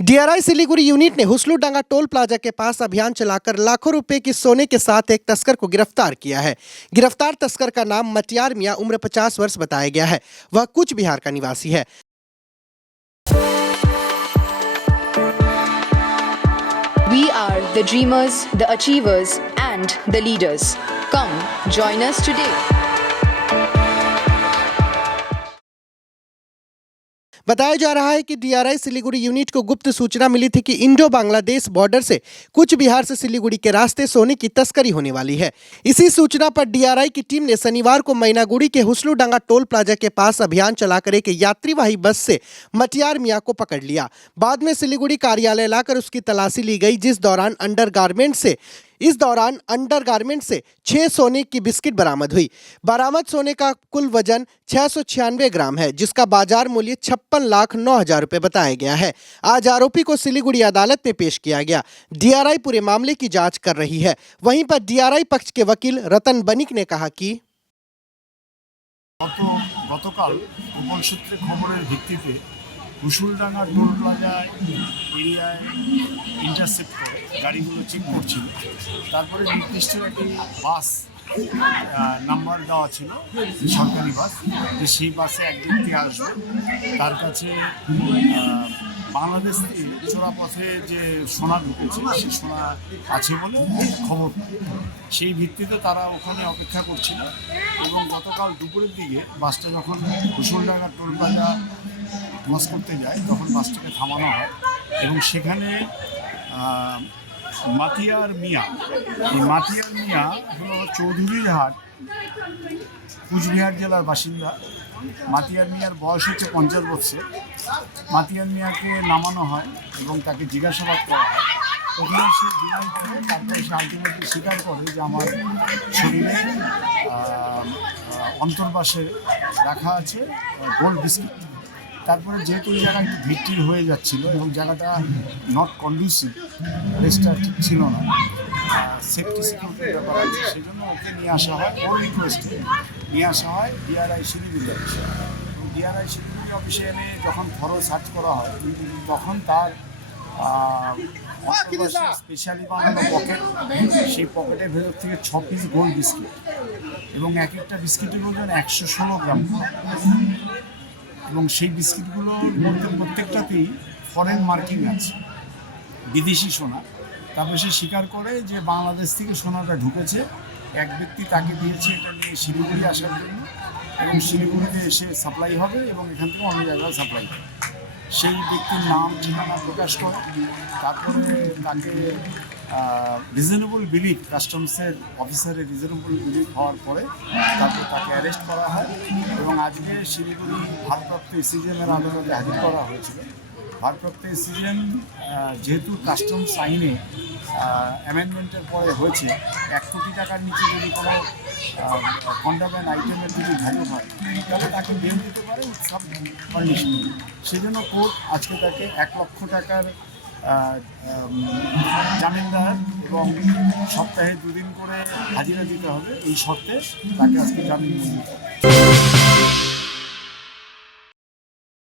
DRI Siliguri unit ने हुसलूडांगा toll plaza के पास अभियान चलाकर लाखों रुपए की सोने के साथ एक तस्कर को गिरफ्तार किया है। गिरफ्तार तस्कर का नाम मटियार मियां उम्र 50 वर्ष बताया गया है। वह कूच बिहार का निवासी है। We are the dreamers, the achievers, and the leaders. Come, join us today. बताया जा रहा है कि डीआरआई सिलीगुड़ी यूनिट को गुप्त सूचना मिली थी कि इंडो बांग्लादेश बॉर्डर से कूच बिहार से सिलीगुड़ी के रास्ते सोने की तस्करी होने वाली है। इसी सूचना पर डीआरआई की टीम ने शनिवार को मैनागुड़ी के हुसलूडांगा टोल प्लाजा के पास अभियान चलाकर एक यात्रीवाही बस से मटियार मियां को पकड़ लिया। बाद में सिलीगुड़ी कार्यालय लाकर उसकी तलाशी ली गई, इस दौरान अंडरगारमेंट से 6 सोने की बिस्किट बरामद हुई। बरामद सोने का कुल वजन 696 ग्राम है, जिसका बाजार मूल्य 56,09,000 रुपए बताया गया है। आज आरोपी को सिलीगुड़ी अदालत में पेश किया गया। डीआरआई पूरे मामले की जांच कर रही है। वहीं पर डीआरआई पक्ष के वकील रतन बनिक ने कहा कि গতকাল গোপন সূত্রে খবরের ভিত্তিতে হুসুলডাঙ্গা টোল প্লাজা এরিয়ায় ইন্টারসেপ্ট করে গাড়িগুলো চেক করছিল। তারপরে নির্দিষ্ট একটি বাস নাম্বার দেওয়া ছিল, সরকারি বাস, যে সেই বাসে এক ব্যক্তি আসবে, তার কাছে বাংলাদেশ থেকে চোরাপথে যে সোনা ঢুকেছে সে সোনা আছে বলে খবর। সেই ভিত্তিতে তারা ওখানে অপেক্ষা করছিল এবং গতকাল দুপুরের দিকে বাসটা যখন হুসুলডাঙ্গা টোল প্লাজা ক্রস করতে যায় তখন বাসটাকে থামানো হয় এবং সেখানে মাতিয়ার মিয়া হলো চৌধুরীরহাট কুচবিহার জেলার বাসিন্দা। মাতিয়ার মিয়ার বয়স হচ্ছে 50 বছর। মাতিয়ার মিয়াকে নামানো হয় এবং তাকে জিজ্ঞাসাবাদ করা হয়। ওখানে সে ডিনাই করে, তারপরে সে আলটিমেটলি স্বীকার করে যে আমার শরীরে অন্তর্বাসে রাখা আছে গোল্ড বিস্কিট। তারপরে যেহেতু এই জায়গা একটু ভিড় হয়ে যাচ্ছিল এবং জায়গাটা নট কন্ডিউসিভ, প্লেসটা ঠিক ছিল না, সেফটি সিকিউরিটির ব্যাপার আছে, সেই জন্য ওকে নিয়ে আসা হয়, ওর রিকোয়েস্টে নিয়ে আসা হয় ডিআরআই শিলিগুড়ি অফিসে। এবং ডিআরআই শিলিগুড়ি অফিসে এনে যখন থরো সার্চ করা হয় তখন তার স্পেশালি বানানো পকেট, সেই পকেটের ভেতর থেকে 6 পিস গোল্ড বিস্কিট এবং এক একটা বিস্কিটের ওজন 116 গ্রাম এবং সেই বিস্কিটগুলোর মধ্যে প্রত্যেকটাতেই ফরেন মার্কিং আছে, বিদেশি সোনা। তারপরে সে স্বীকার করে যে বাংলাদেশ থেকে সোনাটা ঢুকেছে, এক ব্যক্তি তাকে দিয়েছে এটা নিয়ে শিলিগুড়ি আসার জন্য এবং শিলিগুড়িতে এসে সাপ্লাই হবে এবং এখান থেকে অন্য জায়গায় সাপ্লাই হবে। সেই ব্যক্তির নাম ঠিকানা প্রকাশ করে তারপরে তাকে রিজনেবল বিলিভ, কাস্টমসের অফিসারের রিজনেবল বিলিভ হওয়ার পরে তারপর তাকে অ্যারেস্ট করা হয় এবং আজকে শিলিগুড়ি ভারপ্রাপ্ত এসিজিএমের আদালতে হাজির করা হয়েছিল। ভারপ্রাপ্ত এসিজিএম যেহেতু কাস্টমস আইনে অ্যামেন্ডমেন্টের পরে হয়েছে 1 কোটি টাকার নিচে যদি কোনো কন্ট্রাব্যান্ড আইটেমের যদি ভ্যালু হয় তাহলে তাকে বেল দিতে পারে উইথ সাব কন্ডিশন। সেজন্য কোর্ট আজকে তাকে 1 লক্ষ টাকার জামিনদার এবং সপ্তাহে 2 দিন করে হাজিরা দিতে হবে, এই শর্তে তাকে আজকে জামিন মঞ্জুর করে।